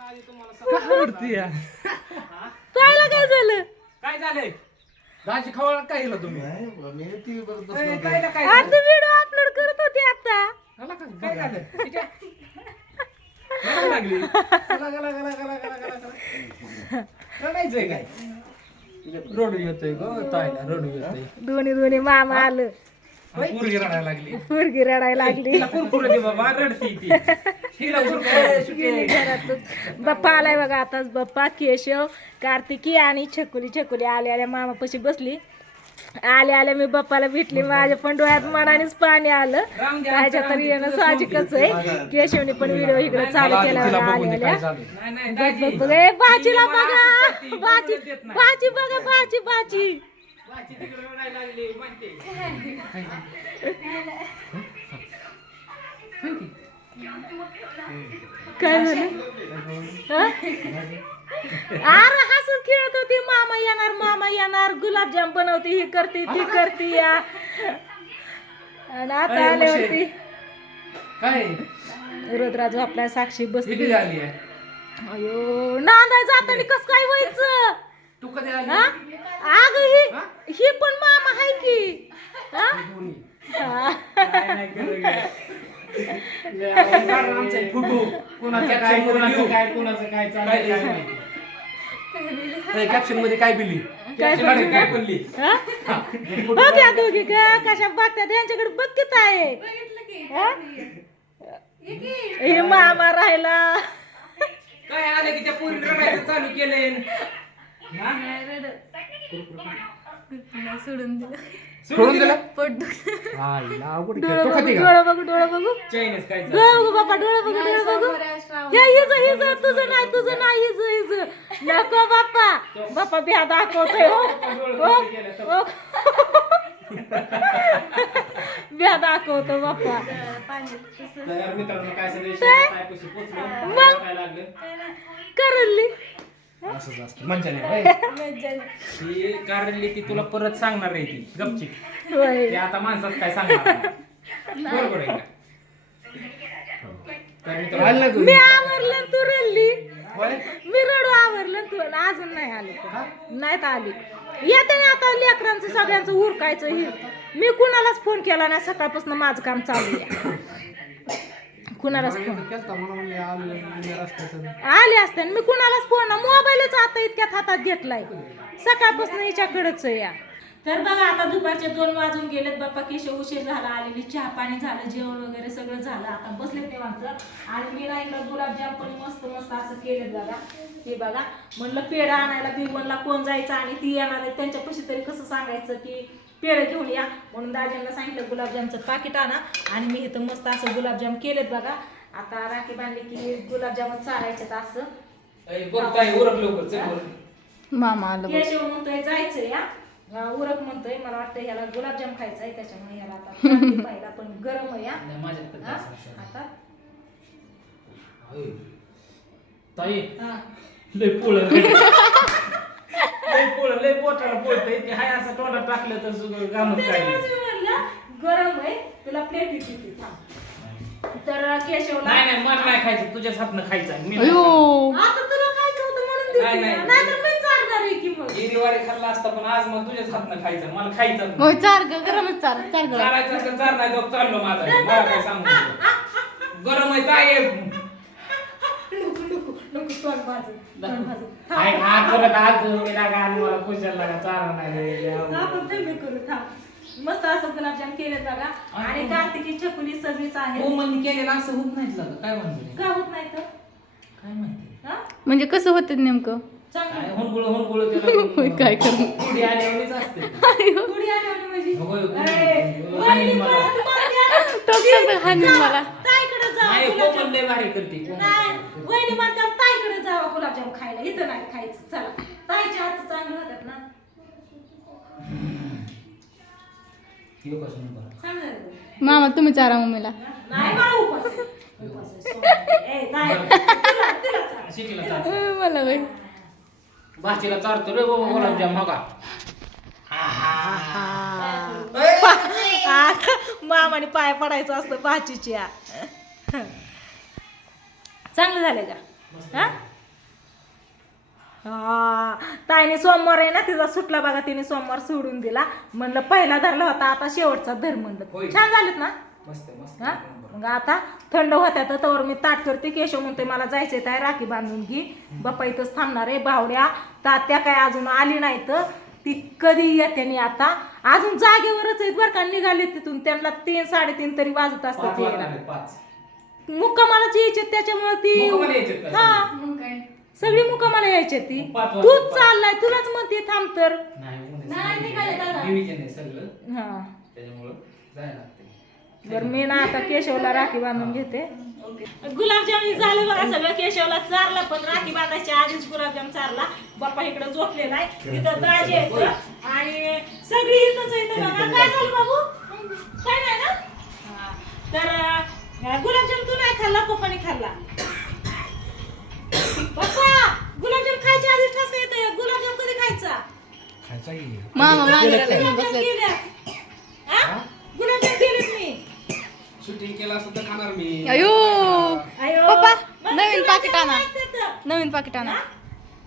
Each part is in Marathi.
काय आवडती या काय झालं? काय झालंय? दाजी खवळा काय तुम्ही? मी टीव्ही बघत ए, बसलो होतो. ताईला काय आता झालं? व्हिडिओ अपलोड करत होती आता. मला काय काय झालं? ठीक आहे. रडायला लागली. गला, गला, गला, गला, गला, गला, गला. रडायचंय काय? रडू येतोय ग ताईला रडू येतोय. दोन्ही दोन्ही मामा आलं. पोरगी रडायला लागली. पोरगी रडायला लागली. तिला कुरकुर दे बाबा रडती ती. तिला कुरकुर गेली घरातच बाप्पा आलाय बघा आताच बाप्पा केशव कार्तिकी आणि छकुली. छकुली आले आल्या मामापाशी बसली. आले आले मी बाप्पाला भेटली. माझ्या पण डोळ्यात मनानेच पाणी आलं. त्याच्या राम तरी येणं साहजिकच आहे. केशवने पण व्हिडिओ इकडे चालू केला बघून आल्या दे काय आल्या झालं. नाही, नाही, बघ दाजी. बघ बघ ए, बाजीला बघा. बाजी. बाजी बघा बाजी बाजी. काय झालं? अरे हसून खेळत होती. मामा येणार मामा येणार. गुलाबजाम बनवते ही करते ती करते या. आणि आता अरे, आल्यावरती काय? रुद्रा झोपलाय साक्षी बसली. किती झाली आहे? अयो नांदाय जाताना कस काय व्हायचं? तू कधी आली हा? अग ही ही पण मामा आहे की हा? दोन्ही. हा. काय नाही केलं गे. लय अवघड आमचं आहे फुटू. कुणाचं काय कुणाचं काय कुणाचं काय चाललंय काय माहिती. कॅप्शनमध्ये काय बिली काय Caption मध्ये काय बोलली हा? हो त्या दोघी का कशा बघतात यांच्याकडे बघ किती आहे हा? हे मामा राहिला काय आलं की त्या पोरी चालू केलंय? सोडून दिलं. सोडून दिलं? पट आईला अवघड डोळं खेळ. तो बघू खाते का? डोळं बघू डोळं बघू. चायनीज काय चाललंय? डोळं बघू बापा डोळं बघू डोळं बघू. हे हिज हिज तुझं नाही तुझं नाही हिज हिज नको बाप्पा बाप्पा बिहा दाखवतोय हो. हो. हो. दाखवतो बाप्पा तर मित्रांनो काय सगळे काय? पैसे पोचलो. मग? काय लागलं? करली असंच असतं. मज्जा नाही होय. ती कारली ती तुला परत सांगणार आहे ती. गपची ते आता माणसात काय सांगणार नाही. बरोबर आहे का? तर आलं मित्रांनो ना तू मी आवरलं तू रडली. होय? मी रडू आवरलं आणि तू अजून नाही आली. पण. नाहीत आली. येते ना आता लेकरांचं सगळ्यांचं उरकायचं हे. मी कुणालाच फोन केला नाही. सकाळपासून माझं काम चालू आहे. कुणालाच फोन केलता मला म्हणले आलो असते मी कुणालाच फोन मोबाईलच आता इतक्यात हातात घेतलाय. सकाळपासून हिच्याकडेच या. तर बघा आता दुपारचे दोन वाजून गेलेत बाप्पा. केशव उशीर झाला आलेली चहा पाणी झालं जेवण वगैरे सगळं झालं. आता बसले निवांत. आणि मी ना इकडं गुलाबजाम पण मस्त मस्त असं केलं बघा. हे बघा म्हणलं पेढा आणायला बिवनला कोण जायचं आणि ती येणार आहे. त्यांच्यापाशी तरी कसं सांगायचं की पेढं घेऊन या म्हणून दाजींना सांगितलं गुलाबजामचं पाकिट आणा आणि मी इथं मस्त असं गुलाबजाम केलेत बघा आता राखी बांधली की गुलाबजाम चालायचे असं ए, बघ काय उरक लवकर चल बरं. मामा आलं. केशव म्हणतोय जायचं या उरक म्हणतोय मला वाटतं ह्याला गुलाबजाम खायचा आहे त्याच्यामुळे ह्याला आता पाहिला पण गरम आहे हा? आता. ताई हा. लय पोळ लय पोळ लय पोटाला पोळतंय ते हाय असं तोंडात टाकलं तर सगळं कामच काय त्याच्यामुळेच मी म्हणलं गरम आहे तुला प्लेट येते तर केशवला नाही नाही मला नाही खायचं तुझ्याच हातनं खायचं आहे. मी नाही अयो आता तुला खायचं होतं म्हणून नाही, देते नाही. ना. नाहीतर मी चालणार आहे की मग खात. गेली खाल्ला असता पण आज मला तुझ्याच हातनं खायचं. मला खायचं चार ग गरमच चार चार गरम चारायचं चार नाही तर चाललो माझा मला काय सांगू गरम आहे काय आहे? तोंड भाजून तोंड भाजून आपण करू थांब. मस्त असं गुलाबजाम केले बघा. आणि कार्तिकी छकुली सगळीच आहे. हो मन केलेलं असं होत नाही तुला काय म्हणतो? का होत नाही तर? काय माहिती? हा? म्हणजे कसं होतं नेमकं? चांगलं. काय हुणगुळ हुणगुळ होय, काय असते. आठवणी म्हणजे? होय, होय. अरे, होय, वहिनी मला. परत तुम्हाला द्या. तो कसं हानी मला. ताईकडे जावा नाही गुलाबजाम. कोमल लय भारी करते कोमल. नाही वहिनी म्हणतात ताईकडे जावा गुलाबजाम खायला इथं नाही खायचं चला ताईच्या हात चांगलं होतात ना कसं. मामा तुम्ही चारा मम्मीला नाही मला उपास आहे. उपास आहे, सोड. ए, ताई, तुला- तुला चाल. शिकला चाल. अं, मला बाई भाचीला चारतो रे बाबा गुलाबजाम हो का आ, मामाने पाय पडायचं असतं भाचीच्या चांगलं झालं का? हा? हा ताईने सोमवार आहे ना तिचा सुटला बघा तिने सोमवार सोडून दिला. म्हणलं पहिला धरला होता आता शेवटचा धर. म्हणलं. छान झालेत ना? हा? मग आता थंड होत्या तर तवर मी ताट करते. केशव म्हणते मला जायचंय ताई राखी बांधून घे. बाप्पा इथंच थांबणार आहे बावड्या तात्या काय अजून आली नाही तर ती कधी येते नाही आता. अजून जागेवरच आहेत बरं का निघाले तिथून. त्यांना तीन साडेतीन तरी वाजत असतात मुक्कामालाच यायचे त्याच्यामुळे ती मुक्कामाला यायचेत का? हा. सगळी मुक्कामाला यायचे ती. पाच वाजता तूच. चाललाय तुलाच म्हणते थांब तर. नाही ऊन आहे, नाही, सगळं निघाले दादा. डिव्हिजन आहे सगळं. हा. त्याच्यामुळं जायला लागते. बरं मी ना आता केशवला राखी बांधून घेते. गुलाबजाम हे झाले बघा सगळं केशवला चारला पण राखी बांधायच्या आधीच गुलाबजाम चारला. बाप्पा इकडे झोपलेला आहे. इथं दाजी आहेत. आणि सगळी इथंच आहे इथं बघा. काय झालं बाबू? काय नाही ना? हा. तर अं, गुलाबजाम तू नाही खाल्ला पप्पाने खाल्ला. पप्पा गुलाबजाम खायच्या आधी ठस येतं गुलाबजाम कधी खायचा? खायचा की मामा गुलाबजाम बसले केल्या हा? गुलाबजाम केलेत मी. शूटिंग केलं असं तर खाणार मी. अयो. पप्पा, नवीन तुला पाकीट आणा. नवीन पाकिट आणा?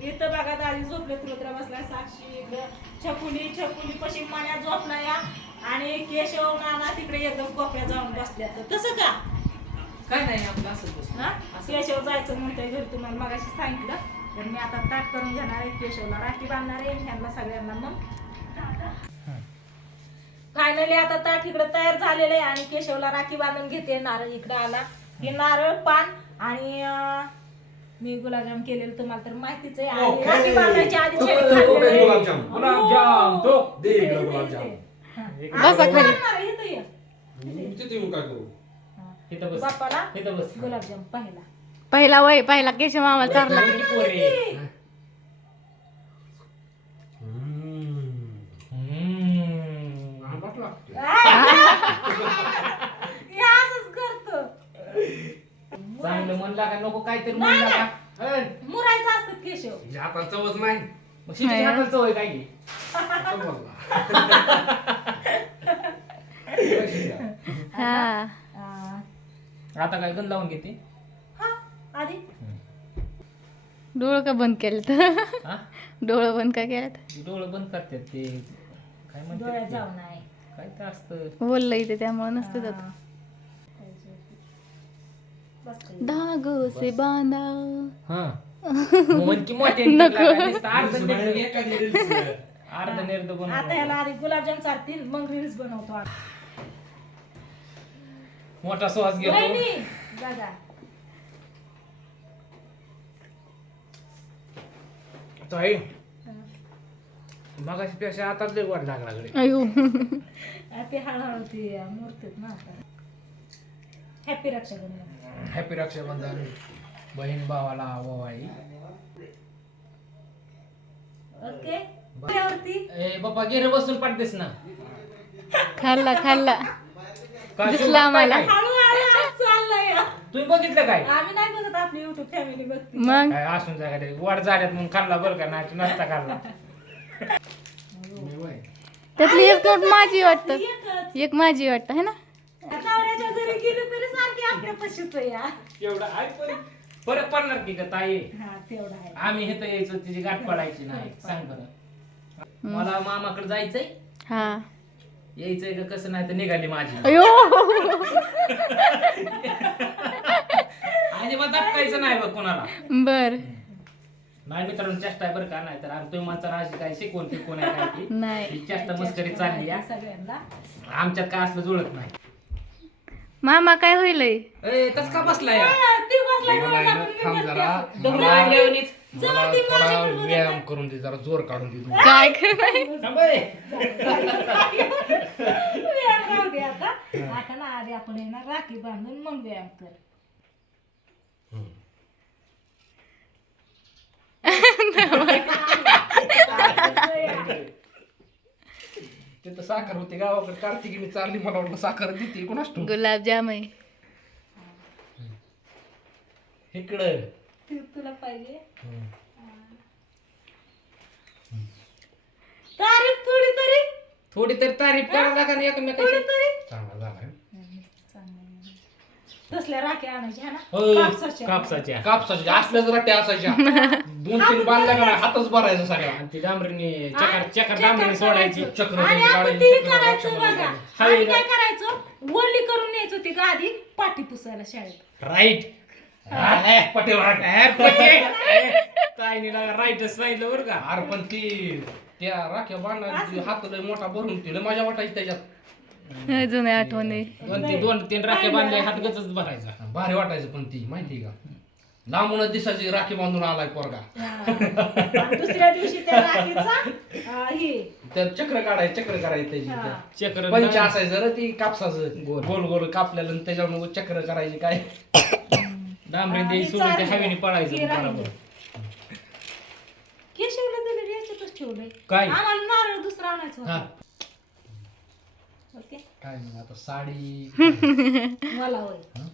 इथं बघा दादी झोपले तुला बसला साक्षी इकडं. छकुली छकुली पशी मान्या झोपला या आणि केशव नाना तिकडे एकदम कोपऱ्या जाऊन बसल्या तर तसं का? काय नाही आपलं असं तसं. हा? केशव जायचं म्हणतोय घरी तुम्हाला मगाशी सांगितलं. तर मी आता ताट करून घेणार आहे केशवला राखी बांधणार आहे ह्यांना सगळ्यांना मग. फायनली आता ताट इकडे तयार झालेलं आहे आणि केशवला राखी बांधून घेते नारळ इकडे आला. हे नारळ पान आणि मी गुलाबजाम केलेलं तुम्हाला तर माहितीच आहे आणि ओके. राखी बांधायच्या आधी ओके, छेड ओके, खाल्लेलं आहे. गुलाबजाम. गुलाबजाम, तो. दे इकडं गुलाबजाम. हा. बसा आणि खाली. बांधणार आहे, इथं ये. तिथे येऊन काय करू हा. इथं बस बाप्पाला इथं बस गुलाबजाम पाहिला पहिला वय पहिला केशव मामा चारला किती पोरे हम्म. आंबट लागते हे असंच करतो चांगलं म्हणला का नको काहीतरी नाही, म्हणला का? मुरायचं असतं केशव. तिच्या हातात चवच नाही. मग. हाताला काय की असं बोलला. हा. आ, आता काय गण लावून घेते? हा आधी. डोळं का बंद केलं तर हा? डोळं बंद का केलं डोळं बंद करतात ते. काय म्हणतात जाऊ ते? नाही. काय तर असतं. बोललं इथे त्यामुळे नसतं जात. हा. धागो से बांधा. हा. की मोठे. अर्ध निर्द आता ह्याला आधी गुलाबजाम चालतील मग रील्स बनवतो आता. मोठा श्वास घेतो. वहिनी, दादा ताई मगाशी पेक्षा आता लय वाट लागला गडे अयो. ते हळूहळू ती मूर्तीत ना आता. हॅपी रक्षाबंधन हॅपी रक्षाबंधन बहीण भावाला ओवाळी ओके त्यावरती ए बाप्पा गेरे बसून पाडतेस ना. खाल्ला खाल्ला. काय दिसलं शिवबाप आम्हाला. काय? चाललाय. तुम्ही बघितलं काय? आम्ही नाही बघत आपली युट्यूब फॅमिली बघते. मग? काय असून जागा ते वाट झाल्यात म्हणून खाल्ला बरं का नाही? नसता खाल्ला. मी वय. त्यातली एक नोट माझी वाटतं. एकच. एक माझी वाटतं है ना? नवऱ्याच्या घरी गेली तरी आपल्या पशीच या. एवढं आहे पण फरक पडणार की का ताई? हा तेवढा आहे. आम्ही हे तर यायचं तिची गाठ पडायची नाही. सांग बरं. मला मामाकडे जायचंय. हा. यायचंय का कसं नाही तर निघाली माझी. अयो. आणि मग दाखवायचं नाही बघ कोणाला. बर. नाही मित्रांनो चेष्टा आहे बरं का? नाही तर आम्ही तुम्ही म्हणता अशी काय शिकवून शिकवून आहे काय की नाही. ही चेष्टा मस्करी चालली या. सगळ्यांना. आमच्यात काय असलं जुळत नाही. मामा काय होईल ए तस का बसलाय? मला थोडा व्यायाम करून दे जरा जोर काढून दे तू. काय करणार थांब ए. व्यायाम राहू दे आता. आता ना आधी आपण आहे ना राखी बांधून मग व्यायाम कर. तिथं साखर होती गावाकडे कार्तिकीने चालली मला वाटलं साखर देते कोणाच तू गुलाबजाम आहे इकडं. तू- तुला पाहिजे? तारीफ थोडी तरी. थोडी तरी तारीफ करायला लागा ना थोडी एकमेकाची तरी. चांगला झालाय. तसल्या राख्या आणायच्या ना? हो, कापसाच्या. कापसाच्या. कापसाच्या. असल्याच रट्ट्या असायच्या. दोन तीन बांधल्या का नाही? हातच भरायचा सगळा. आणि ती डांबरीने चकर चकर डांबरीने सोडायची. चक्र आणि त्याची आपण काढायची, ते चक्र करायचं राख्यामध्ये बघा. घालायची. आणि हवी काय करायचं? वरली करून न्यायचं ती गादी पाठी पुसायला शाळेत. राईट पटेवाट काय नाही राईटच सांगितलं बरं का. अरे पण ती त्या राख्या बांधण्याची हात लय मोठा भरून ती लय माझ्या वाटायची त्याच्यात. जुन्या आठवणी. दोन तीन दोन तीन राख्या बांधल्या हात गचच भरायचा. भारी वाटायचं पण ती माहिती का? लांबूनच दिसायची राखी बांधून आलाय पोरगा आणि दुसऱ्या दिवशी त्या राखीचा अं, हे चक्र काढायचं चक्र करायचं त्याची हा. त्या. चक्र पंच असायचं रे ती कापसाचं गोल. गोल गोल कापलेलं आणि त्याच्यावर चक्र करायची काय डांबरीने आणि ते सोडून ते चाललं. हवेने पळायचं राहिलं. बरोबर केशवला दिलं याच्यातच ठेवलंय काय आम्हाला नारळ दुसरा आणायचं हा होता. ओके काय आता साडी मला होय हं?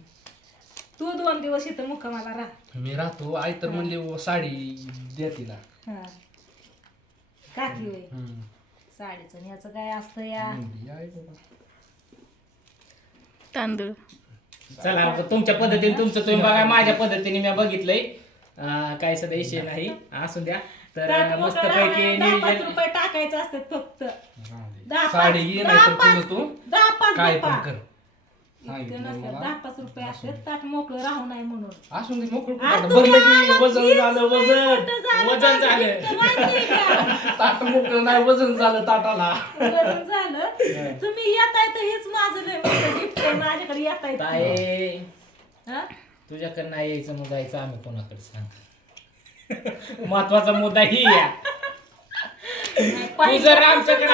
तू दोन दिवस इथं मुक्कामाला राह. मी राहतो. आई तर म्हणली "ओ, साडी द्या तिला. हा. काकी होय? हम्म. साडीचं आणि याचं काय असतं या? म्हणली, "आई बाबा." तांदूळ. चला आता तुमच्या पद्धतीने तुमचं तुम्ही बघा माझ्या पद्धतीने मी बघितलंय. अं, काय सध्या विषय नाही. असू द्या. तर मस्त पैकी दहा पाच नियोजन रुपये टाकायचं असतात फक्त. दहा साडी घे नाही तर तुझं तू दहा पाच काय. पण कर. इतकं सांगितलं नसतं, मला. दहा पाच रुपये असतात ताट मोकळं राहू नये म्हणून असून दे मोकळं आज कुठं तुम्ही भरलं की आलात वजन झालं वजन झालं वजन झालं. का? ताट मोकळं नाही वजन झालं ताटाला वजन झालं तुम्ही तर हेच माझं लय मोठं gift आहे माझ्याकडे येताय ताई हा? तुझ्याकडे नाही यायचं मग जायचं आम्ही कोणाकडे सांग महत्त्वाचा मुद्दा ही आहे. तू जर आमच्याकडे.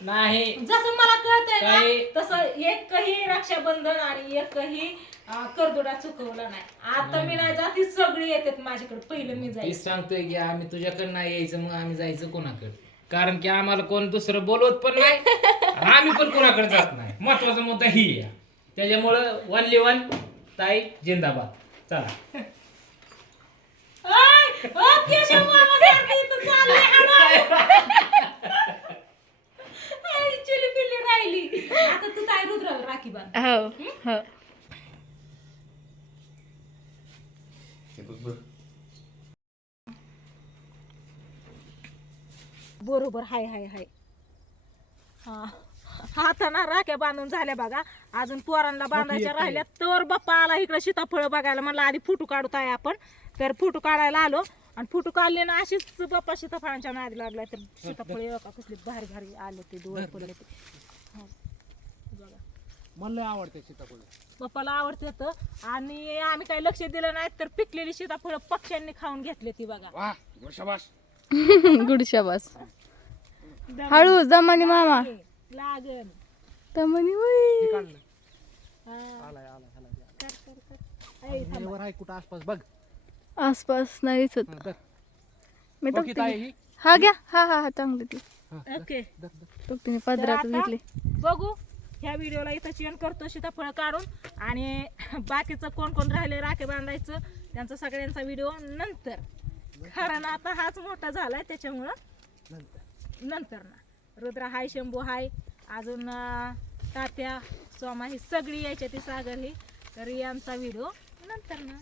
नाही. जसं मला कळतंय काय? ना तसं एकही रक्षाबंधन आणि एकही अं, करदुडा चुकवला नाही. आता मी नाही जात सगळी येतात माझ्याकडे. पहिलं मी तीच जायचं. सांगतोय की आम्ही तुझ्याकडे नाही यायचं मग आम्ही जायचं कोणाकडे? कारण की आम्हाला कोण दुसरं बोलवत पण नाही आणि आम्ही पण कोणाकडे जात नाही. महत्त्वाचा मुद्दा ही आहे. त्याच्यामुळं वन वन ताई जिंदाबाद. चला. ओय, ओ, केशव मामा सारखं इथं चाललंय हळू-हळू. राहिली. आता तू काय रुद्राला राखी बांध. हो हो. बरोबर हाय हाय हाय. हा आता ना राख्या बांधून झाल्या बघा. अजून पोरांना बांधायच्या राहिल्या तर बाप्पा आला इकडे सीताफळ बघायला. म्हणलं आधी फोटो काढत आहे आपण. तर फोटो काढायला आलो. आणि फोटो काढले ना अशीच बाप्पा सीताफळांच्या नादी लागलाय. तर सीताफळ का कसले भारी भारी आले ते डोळे पडले ते. बघा मला आवडते सीताफळ. बाप्पाला आवडते तर. आणि आम्ही काही लक्ष दिलं नाही तर पिकलेली सीताफळ पक्ष्यांनी खाऊन घेतले ती बघा. वा वर्षाबास गुड शाबास. हळू दमानी मामा. लागन दमानी वय हा. कर, कर, कर. ऐ, थांबा. आहे कुठं? आसपास बघ. आसपास नाही दिसत. मी बघ आहे ही. हा घ्या. हा हा हा चांगली ती. ओके. टोकतीने पदरात आता घेतली. बघू. ह्या व्हिडिओला इथं चेन करतो सीताफळ काढून. आणि बाकीचं कोण कोण राहिले राखे बांधायचं त्यांचा सगळ्यांचा व्हिडिओ नंतर. कारण आता हाच मोठा झालाय त्याच्यामुळं नंतर ना. रुद्रा हाय शंभू हाय अजून अं, तात्या सोमा ही सगळी यायच्या ती सागर ही. तर यांचा व्हिडिओ नंतर ना.